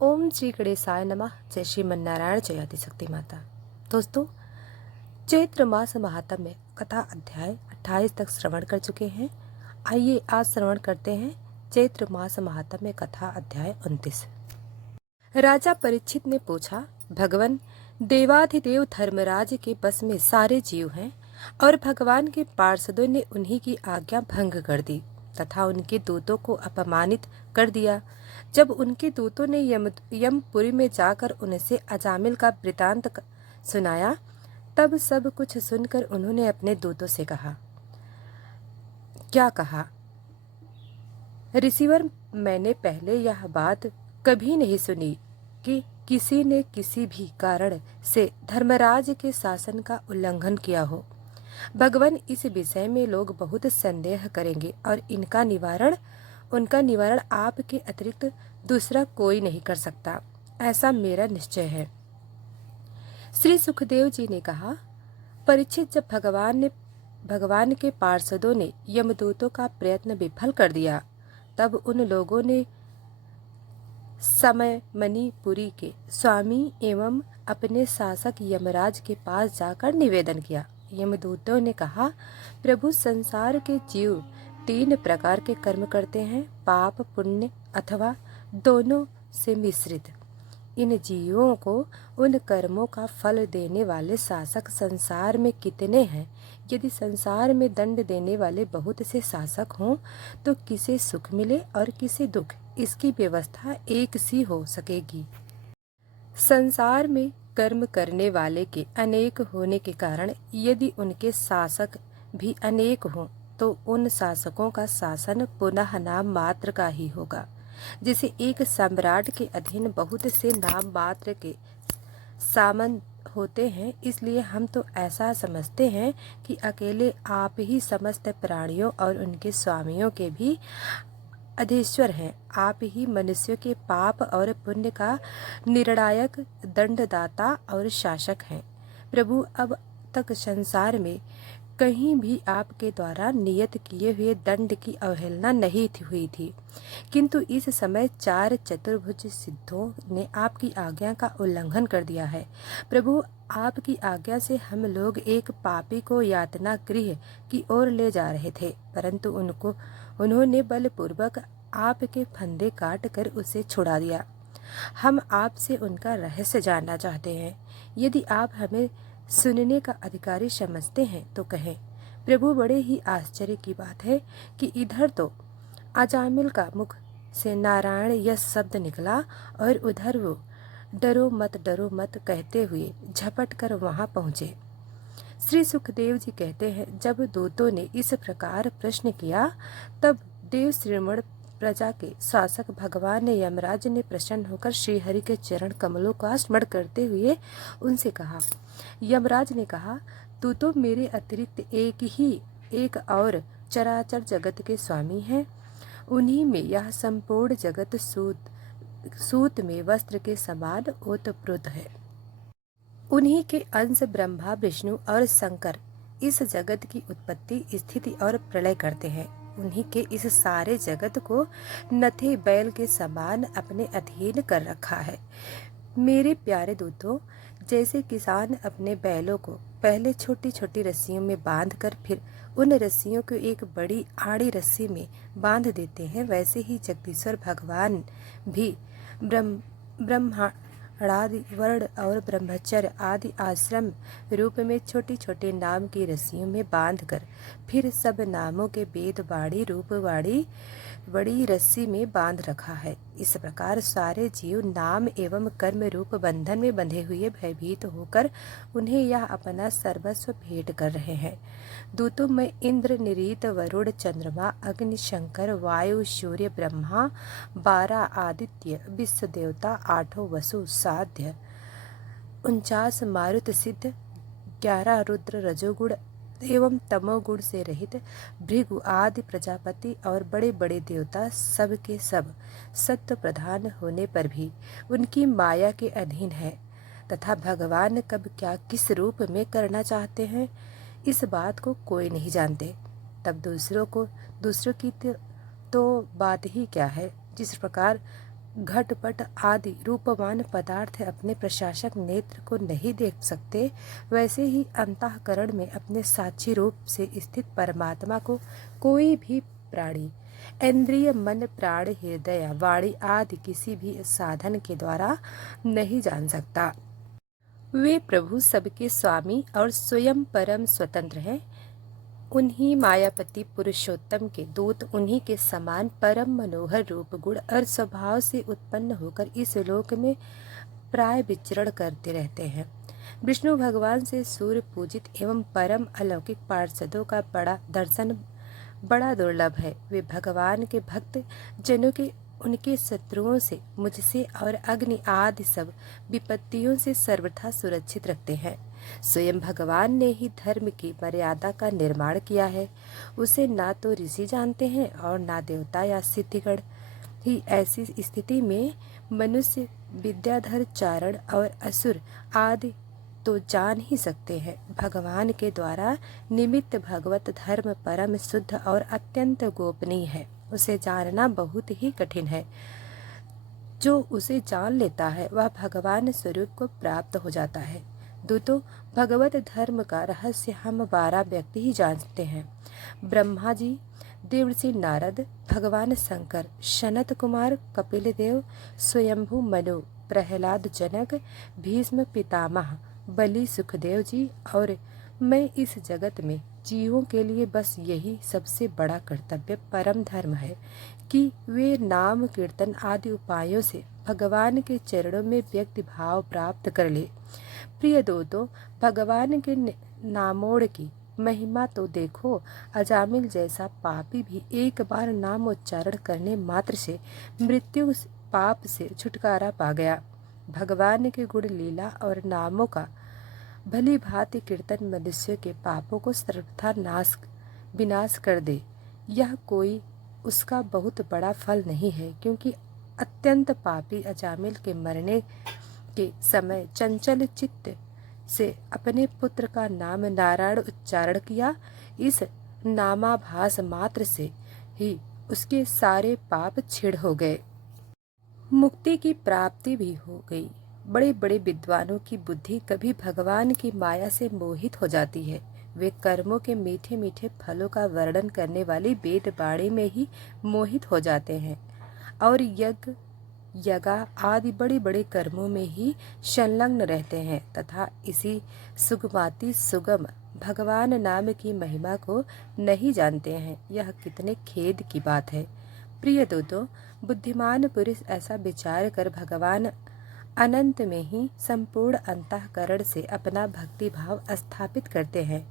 ओम श्री गणेशाय नमः। जय श्रीमन्नारायण, जय आदिशक्ति माता। दोस्तों, चैत्र मास महात्म्य कथा अध्याय 28 तक श्रवण कर चुके हैं। आइए आज श्रवण करते हैं चैत्र मास महात्म्य कथा अध्याय 29। राजा परीक्षित ने पूछा, भगवान, देवाधिदेव धर्मराज के बस में सारे जीव हैं और भगवान के पार्षदों ने उन्हीं की आज्ञा भंग कर दी तथा उनके दूतों को अपमानित कर दिया। जब उनके दूतों ने यमपुरी में जाकर उनसे अजामिल का वृतांत सुनाया, तब सब कुछ सुनकर उन्होंने अपने दूतों से कहा। क्या कहा? ऋषिवर, मैंने पहले यह बात कभी नहीं सुनी कि किसी ने किसी भी कारण से धर्मराज के शासन का उल्लंघन किया हो। भगवान, इस विषय में लोग बहुत संदेह करेंगे और उनका निवारण आपके अतिरिक्त दूसरा कोई नहीं कर सकता, ऐसा मेरा निश्चय है। श्री सुखदेव जी ने कहा, परीक्षित, जब भगवान के पार्षदों ने यमदूतों का प्रयत्न विफल कर दिया, तब उन लोगों ने समयमणिपुरी के स्वामी एवं अपने शासक यमराज के पास जाकर निवेदन किया। यमदूतों ने कहा, प्रभु, संसार के जीव 3 प्रकार के कर्म करते हैं, पाप, पुण्य अथवा दोनों से मिश्रित। इन जीवों को उन कर्मों का फल देने वाले शासक संसार में कितने हैं? यदि संसार में दंड देने वाले बहुत से शासक हों तो किसे सुख मिले और किसे दुख, इसकी व्यवस्था एक सी हो सकेगी। संसार में कर्म करने वाले के अनेक होने के कारण यदि उनके शासक भी अनेक हों तो उन शासकों का शासन पुनः नाम मात्र का ही होगा। जैसे एक सम्राट के अधीन बहुत से नाम मात्र के सामंत होते हैं, इसलिए हम तो ऐसा समझते हैं कि अकेले आप ही समस्त प्राणियों और उनके स्वामियों के भी अधीश्वर हैं। आप ही मनुष्यों के पाप और पुण्य का निर्णायक, दंडदाता और शासक हैं। प्रभु, अब तक संसार में कहीं भी आपके द्वारा नियत किए हुए दंड की अवहेलना नहीं हुई थी, किंतु इस समय 4 चतुर्भुज सिद्धों ने आपकी आज्ञा का उल्लंघन कर दिया है। प्रभु, आपकी आज्ञा से हम लोग एक पापी को यातना गृह की ओर ले जा रहे थे, परंतु उन्होंने बलपूर्वक आपके फंदे काट कर उसे छुड़ा दिया। हम आपसे उनका रहस्य जानना चाहते हैं। यदि आप हमें सुनने का अधिकारी समझते हैं तो कहें। प्रभु, बड़े ही आश्चर्य की बात है कि इधर तो अजामिल का मुख से नारायण यह शब्द निकला और उधर वो डरो मत कहते हुए झपट कर वहां पहुंचे। श्री सुखदेव जी कहते हैं, जब दूतों ने इस प्रकार प्रश्न किया, तब देव श्रीमण प्रजा के शासक भगवान यमराज ने प्रसन्न होकर श्रीहरि के चरण कमलों का स्मरण करते हुए उनसे कहा। यमराज ने कहा, तू तो मेरे अतिरिक्त एक और चराचर जगत के स्वामी हैं। उन्हीं में यह संपूर्ण जगत सूत में वस्त्र के समान ओतप्रोत है। उन्हीं के अंश ब्रह्मा, विष्णु और शंकर इस जगत की उत्पत्ति, स्थिति और प्रलय करते हैं। उन्हीं के इस सारे जगत को नथे बैल के समान अपने अधीन कर रखा है। मेरे प्यारे दूतों, जैसे किसान अपने बैलों को पहले छोटी छोटी रस्सियों में बांधकर फिर उन रस्सियों को एक बड़ी आड़ी रस्सी में बांध देते हैं, वैसे ही जगदीश्वर भगवान भी ब्रह्मणादि वर्ण और ब्रह्मचर्य आदि आश्रम रूप में छोटी छोटी नाम की रस्सियों में बांधकर फिर सब नामों के वेद वाणी रूप वाणी बड़ी रस्सी में बांध रखा है। इस प्रकार सारे जीव नाम एवं कर्म रूप बंधन में बंधे हुए भयभीत होकर उन्हें यह अपना सर्वस्व भेंट कर रहे हैं। दूतों में इंद्र, निरीत, वरुण, चंद्रमा, अग्नि, शंकर, वायु, सूर्य, ब्रह्मा, 12 आदित्य, विश्व देवता, 8 वसु, साध्य, 49 मारुत सिद्ध, 11 रुद्र रजोगुण एवं तमोगुण से रहित भृगु आदि प्रजापति और बड़े बड़े देवता सब के सब सत्व प्रधान होने पर भी उनकी माया के अधीन है तथा भगवान कब क्या किस रूप में करना चाहते हैं, इस बात को कोई नहीं जानते। तब दूसरों की तो बात ही क्या है। जिस प्रकार घटपट आदि रूपवान पदार्थ अपने प्रशासक नेत्र को नहीं देख सकते, वैसे ही अंतःकरण में अपने साक्षी रूप से स्थित परमात्मा को कोई भी प्राणी, इंद्रिय, मन, प्राण, हृदय, वाणी आदि किसी भी साधन के द्वारा नहीं जान सकता। वे प्रभु सबके स्वामी और स्वयं परम स्वतंत्र हैं। उन्हीं मायापति पुरुषोत्तम के दूत उन्हीं के समान परम मनोहर रूप, गुण और स्वभाव से उत्पन्न होकर इस लोक में प्राय विचरण करते रहते हैं। विष्णु भगवान से सूर्य पूजित एवं परम अलौकिक पार्षदों का बड़ा दर्शन बड़ा दुर्लभ है। वे भगवान के भक्त जनों के उनके शत्रुओं से, मुझसे और अग्नि आदि सब विपत्तियों से सर्वथा सुरक्षित रखते हैं। स्वयं भगवान ने ही धर्म की मर्यादा का निर्माण किया है। उसे ना तो ऋषि जानते हैं और ना देवता या सिद्धिगण ही। ऐसी स्थिति में मनुष्य, विद्याधर, चारण और असुर आदि तो जान ही सकते हैं। भगवान के द्वारा निमित्त भगवत धर्म परम शुद्ध और अत्यंत गोपनीय है। उसे जानना बहुत ही कठिन है। जो उसे जान लेता है वह भगवान स्वरूप को प्राप्त हो जाता है। दूतों, भगवत धर्म का रहस्य हम 12 व्यक्ति ही जानते हैं। ब्रह्मा जी, देवर्षि नारद, भगवान शंकर, सनत कुमार, कपिल देव, स्वयंभू मनु, प्रहलाद जनक, भीष्म पितामह, बलि सुखदेव जी और मैं। इस जगत में जीवों के लिए बस यही सबसे बड़ा कर्तव्य परम धर्म है कि वे नाम कीर्तन आदि उपायों से भगवान के चरणों में व्यक्ति भाव प्राप्त कर ले। प्रिय दोस्तों, भगवान के नामोड़ की महिमा तो देखो। अजामिल जैसा पापी भी एक बार नाम उच्चारण करने मात्र से मृत्यु पाप से छुटकारा पा गया। भगवान के गुण, लीला और नामों का भली भांति कीर्तन मनुष्य के पापों को सर्वथा विनाश कर दे। यह कोई उसका बहुत बड़ा फल नहीं है, क्योंकि अत्यंत पापी अजामिल के मरने के समय चंचल चित्त से अपने पुत्र का नाम नारायण उच्चारण किया। इस नामाभास मात्र से ही उसके सारे पाप छिड़ हो गए, मुक्ति की प्राप्ति भी हो गई। बड़े बड़े विद्वानों की बुद्धि कभी भगवान की माया से मोहित हो जाती है। वे कर्मों के मीठे मीठे फलों का वर्णन करने वाली वेद वाणी में ही मोहित हो जाते हैं और यज्ञ, यगा आदि बड़े बड़े कर्मों में ही संलग्न रहते हैं तथा इसी सुगमाति सुगम भगवान नाम की महिमा को नहीं जानते हैं। यह कितने खेद की बात है। प्रिय दोस्तों, बुद्धिमान पुरुष ऐसा विचार कर भगवान अनंत में ही संपूर्ण अंतःकरण से अपना भक्ति भाव स्थापित करते हैं।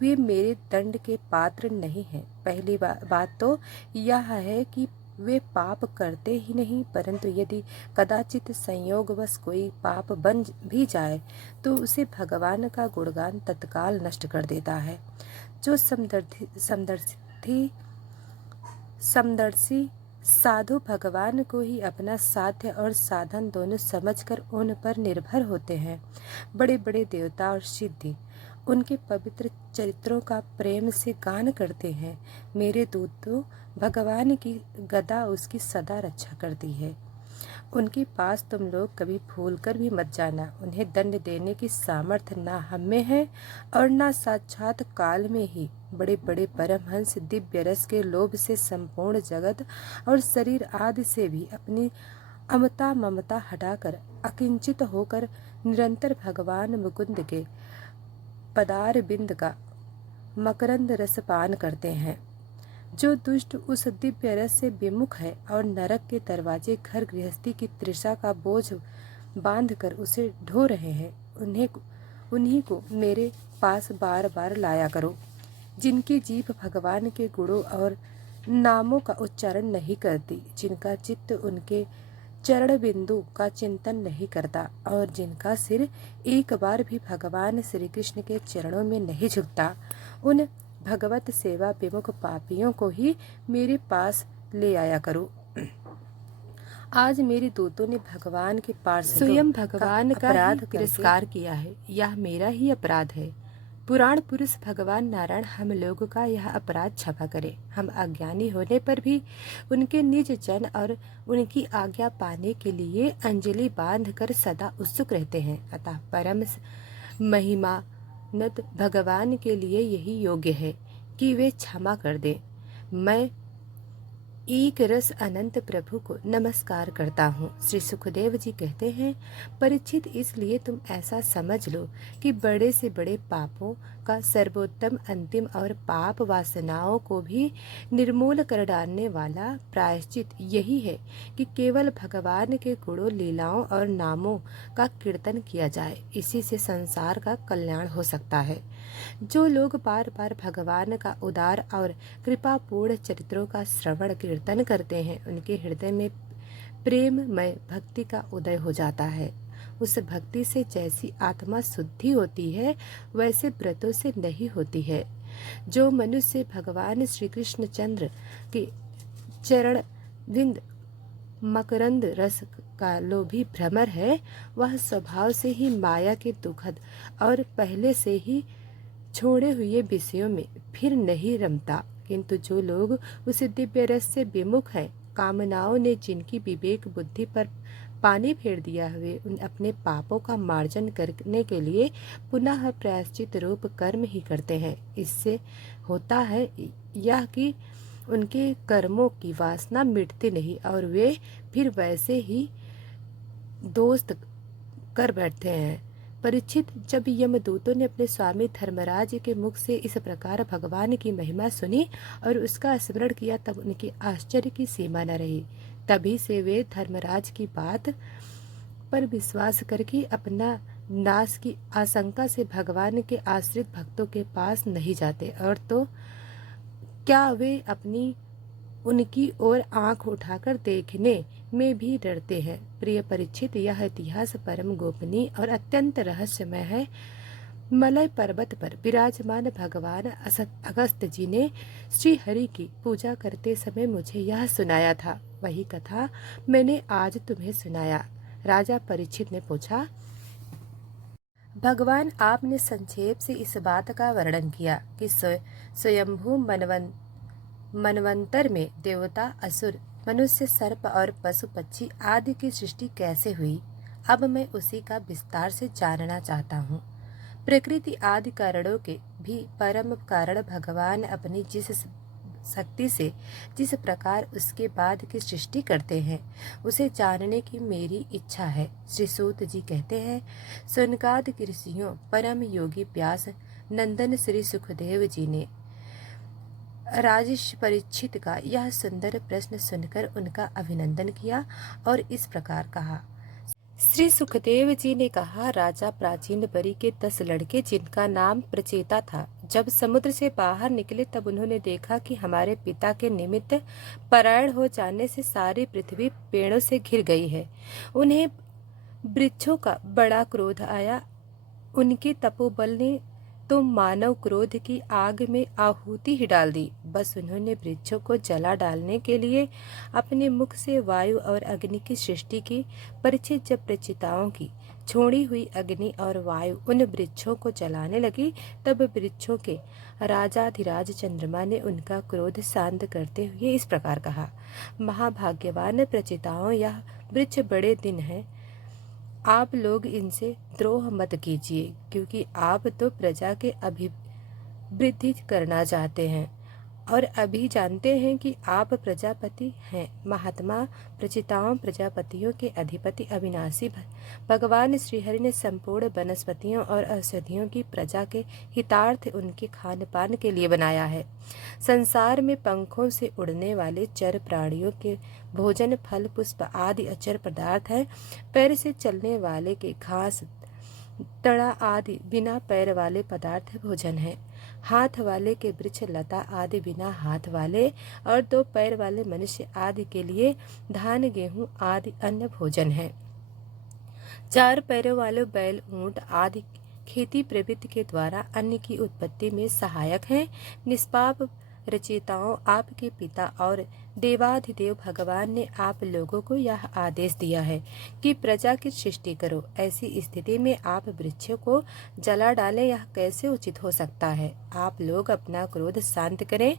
वे मेरे दंड के पात्र नहीं हैं। पहली बात तो यह है कि वे पाप करते ही नहीं, परंतु यदि कदाचित संयोगवश कोई पाप बन भी जाए तो उसे भगवान का गुणगान तत्काल नष्ट कर देता है। जो समदर्शी साधु भगवान को ही अपना साध्य और साधन दोनों समझकर उन पर निर्भर होते हैं। बड़े बड़े देवता और सिद्धि उनके पवित्र चरित्रों का प्रेम से गान करते हैं। मेरे दूतों, भगवान की गदा उसकी सदा रक्षा करती है। उनके पास तुम लोग कभी भूल कर भी मत जाना। उन्हें दंड देने की सामर्थ्य ना हम में है और ना साक्षात काल में ही। बड़े बड़े परमहंस दिव्य रस के लोभ से संपूर्ण जगत और शरीर आदि से भी अपनी अमता ममता हटाकर अकिंचित होकर निरंतर भगवान मुकुंद के पदार बिंद का मकरंद रस पान करते हैं। जो दुष्ट उस दिव्य रस से विमुख है और नरक के दरवाजे घर गृहस्थी की तृषा का बोझ बांधकर उसे ढो रहे हैं, उन्हीं को मेरे पास बार बार लाया करो। जिनकी जीभ भगवान के गुणों और नामों का उच्चारण नहीं करती, जिनका चित्त उनके चरण बिंदु का चिंतन नहीं करता और जिनका सिर एक बार भी भगवान श्री कृष्ण के चरणों में नहीं झुकता, उन भगवत सेवा विमुख पापियों को ही मेरे पास ले आया करो। आज मेरे दूतों ने भगवान के पार्षदों स्वयं भगवान का अपराध ही तिरस्कार किया है। यह मेरा ही अपराध है। पुराण पुरुष भगवान नारायण हम लोगों का यह अपराध क्षमा करे। हम अज्ञानी होने पर भी उनके निज जन और उनकी आज्ञा पाने के लिए अंजलि बांधकर सदा उत्सुक रहते हैं। अतः परम महिमान्वित भगवान के लिए यही योग्य है कि वे क्षमा कर दें। मैं एक रस अनंत प्रभु को नमस्कार करता हूँ। श्री सुखदेव जी कहते हैं, परीक्षित, इसलिए तुम ऐसा समझ लो कि बड़े से बड़े पापों का सर्वोत्तम अंतिम और पाप वासनाओं को भी निर्मूल कर डालने वाला प्रायश्चित यही है कि केवल भगवान के गुणों, लीलाओं और नामों का कीर्तन किया जाए। इसी से संसार का कल्याण हो सकता है। जो लोग बार बार भगवान का उदार और कृपापूर्ण चरित्रों का श्रवण कीर्तन करते हैं, उनके हृदय में प्रेममय भक्ति का उदय हो जाता है। उस भक्ति से जैसी आत्मा शुद्धि होती है, वैसे व्रतों से नहीं होती है। जो मनुष्य भगवान श्री कृष्ण चंद्र के चरण बिंद मकरंद रस का लोभी भ्रमर है, वह स्वभाव से ही माया के दुखद और पहले से ही छोड़े हुए विषयों में फिर नहीं रमता। किंतु जो लोग उस दिव्य रस से विमुख हैं, कामनाओं ने जिनकी विवेक बुद्धि पर पानी फेर दिया हुए, उन अपने पापों का मार्जन करने के लिए पुनः प्रायश्चित रूप कर्म ही करते हैं। इससे होता है यह कि उनके कर्मों की वासना मिटती नहीं और वे फिर वैसे ही दोस्त कर बैठते हैं। परीक्षित, जब यमदूतों ने अपने स्वामी धर्मराज के मुख से इस प्रकार भगवान की महिमा सुनी और उसका स्मरण किया, तब उनके आश्चर्य की सीमा न रही। तभी से वे धर्मराज की बात पर विश्वास करके अपना नाश की आशंका से भगवान के आश्रित भक्तों के पास नहीं जाते, और तो क्या वे अपनी उनकी ओर आंख उठाकर देखने में भी डरते हैं। प्रिय परीक्षित, यह इतिहास परम गोपनीय और अत्यंत रहस्यमय है। मलय पर्वत पर विराजमान भगवान अगस्त्य जी ने श्री हरि की पूजा करते समय मुझे यह सुनाया था। वही कथा मैंने आज तुम्हें सुनाया। राजा परीक्षित ने पूछा, भगवान, आपने संक्षेप से इस बात का वर्णन किया कि स्वयंभू मनवंतर में देवता, असुर, मनुष्य, सर्प और पशु पक्षी आदि की सृष्टि कैसे हुई। अब मैं उसी का विस्तार से जानना चाहता हूँ। प्रकृति आदि कारणों के भी परम कारण भगवान अपनी जिस शक्ति से जिस प्रकार उसके बाद की सृष्टि करते हैं, उसे जानने की मेरी इच्छा है। श्री सूत जी कहते हैं, सुनकाद ऋषियों परम योगी व्यास नंदन श्री सुखदेव जी ने राजेश परीक्षित का यह सुंदर प्रश्न सुनकर उनका अभिनंदन किया और इस प्रकार कहा। श्री सुखदेव जी ने कहा, राजा प्राचीन बरी के 10 लड़के, जिनका नाम प्रचेता था, जब समुद्र से बाहर निकले तब उन्होंने देखा कि हमारे पिता के निमित्त परायण हो जाने से सारी पृथ्वी पेड़ों से घिर गई है। उन्हें वृक्षों का बड़ा क्रोध आया। उनके तपोबल ने तो मानव क्रोध की आग में आहुति ही डाल दी। बस उन्होंने वृक्षों को जला डालने के लिए अपने मुख से वायु और अग्नि की सृष्टि की। परीक्षित, जब प्रचिताओं की छोड़ी हुई अग्नि और वायु उन वृक्षों को जलाने लगी, तब वृक्षों के राजाधिराज चंद्रमा ने उनका क्रोध शांत करते हुए इस प्रकार कहा, महाभाग्यवान प्रचिताओं, यह वृक्ष बड़े दिन हैं। आप लोग इनसे द्रोह मत कीजिए, क्योंकि आप तो प्रजा के अभिवृद्धि करना चाहते हैं और अभी जानते हैं कि आप प्रजापति हैं। महात्मा प्रचिताओं, प्रजापतियों के अधिपति अविनाशी भगवान श्रीहरि ने संपूर्ण वनस्पतियों और औषधियों की प्रजा के हितार्थ उनके खान पान के लिए बनाया है। संसार में पंखों से उड़ने वाले चर प्राणियों के भोजन फल पुष्प आदि अचर पदार्थ हैं। पैर से चलने वाले के घास तड़ा आदि बिना पैर वाले पदार्थ भोजन है। हाथ वाले के वृक्ष लता आदि बिना हाथ वाले, और 2 पैर वाले मनुष्य आदि के लिए धान गेहूं आदि अन्न भोजन है। 4 पैरों वाले बैल ऊंट आदि खेती प्रवृत्ति के द्वारा अन्न की उत्पत्ति में सहायक हैं। निष्पाप रचयिताओं, आपके पिता और देवाधिदेव भगवान ने आप लोगों को यह आदेश दिया है कि प्रजा की सृष्टि करो। ऐसी स्थिति में आप वृक्षों को जला डालें, यह कैसे उचित हो सकता है? आप लोग अपना क्रोध शांत करें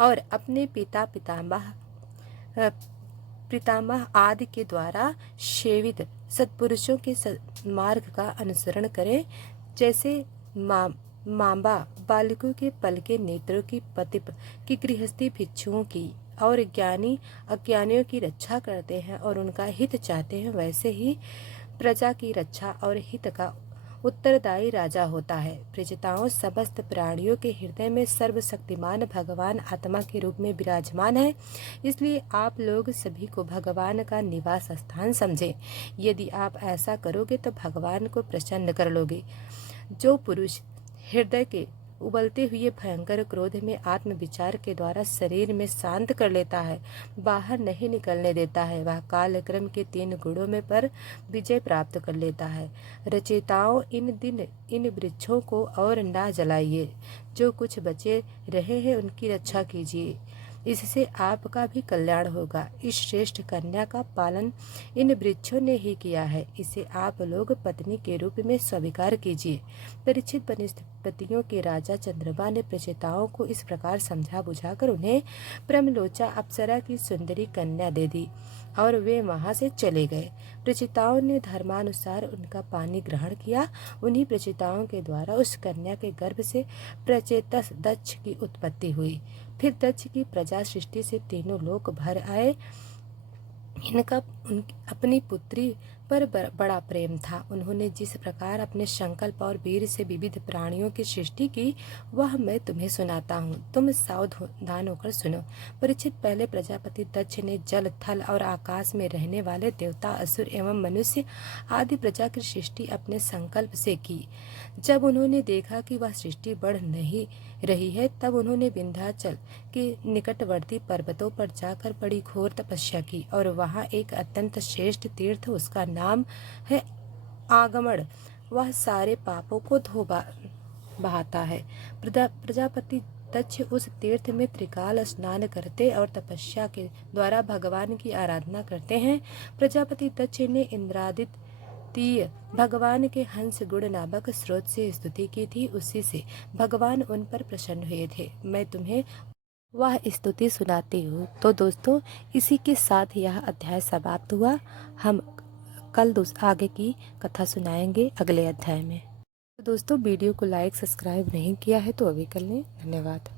और अपने पितामह आदि के द्वारा सेवित सत्पुरुषों के मार्ग का अनुसरण करें, जैसे मांबा बालकों के पलके नेत्रों की पतिप की गृहस्थी भिक्षुओं की और ज्ञानी अज्ञानियों की रक्षा करते हैं और उनका हित चाहते हैं, वैसे ही प्रजा की रक्षा और हित का उत्तरदायी राजा होता है। प्रजाताओं, समस्त प्राणियों के हृदय में सर्वशक्तिमान भगवान आत्मा के रूप में विराजमान है, इसलिए आप लोग सभी को भगवान का निवास स्थान समझें। यदि आप ऐसा करोगे तो भगवान को प्रसन्न कर लोगे। जो पुरुष हृदय के उबलते हुए भयंकर क्रोध में आत्म विचार के द्वारा शरीर में शांत कर लेता है, बाहर नहीं निकलने देता है, वह कालक्रम के 3 गुणों में पर विजय प्राप्त कर लेता है। रचयिताओं, इन वृक्षों को और ना जलाइए। जो कुछ बचे रहे हैं उनकी रक्षा कीजिए, इससे आपका भी कल्याण होगा। इस श्रेष्ठ कन्या का पालन इन वृक्षों ने ही किया है, इसे आप लोग पत्नी के रूप में स्वीकार कीजिए। परीक्षित वनस्पतियों के राजा चंद्रमा ने प्रचेताओं को इस प्रकार समझा बुझाकर उन्हें प्रमलोचा अप्सरा की सुंदरी कन्या दे दी और वे वहां से चले गए। प्रचेताओं ने धर्मानुसार उनका पानी ग्रहण किया। उन्हीं प्रचेताओं के द्वारा उस कन्या के गर्भ से प्रचेतस दक्ष की उत्पत्ति हुई। फिर दक्ष की प्रजा सृष्टि से तीनों लोक भर आए। इनका अपनी पुत्री पर बड़ा प्रेम था। उन्होंने जिस प्रकार अपने संकल्प और वीर से विविध प्राणियों की सृष्टि की, वह मैं तुम्हें सुनाता हूँ। तुम सावधान होकर सुनो। परीक्षित, पहले प्रजापति दक्ष ने जल, थल और आकाश में रहने वाले देवता, असुर एवं मनुष्य आदि प्रजा की सृष्टि अपने संकल्प से की। जब उन्होंने देखा कि वह सृष्टि बढ़ नहीं रही है, तब उन्होंने विंध्याचल के निकटवर्ती पर्वतों पर जाकर बड़ी घोर तपस्या की और वहाँ एक अत्यंत श्रेष्ठ तीर्थ, उसका नाम है आगमन, वह सारे पापों को धो बहाता है। प्रजापति दक्ष उस तीर्थ में त्रिकाल स्नान करते और तपस्या के द्वारा भगवान की आराधना करते हैं। प्रजापति दक्ष ने इंद्रादित्य भगवान के हंस गुण नामक स्रोत से स्तुति की थी, उसी से भगवान उन पर प्रसन्न हुए थे। मैं तुम्हें वह स्तुति सुनाती हूँ। तो दोस्तों, इसी के साथ यह अध्याय समाप्त हुआ। हम कल आगे की कथा सुनाएंगे अगले अध्याय में। तो दोस्तों, वीडियो को लाइक सब्सक्राइब नहीं किया है तो अभी कर लें। धन्यवाद।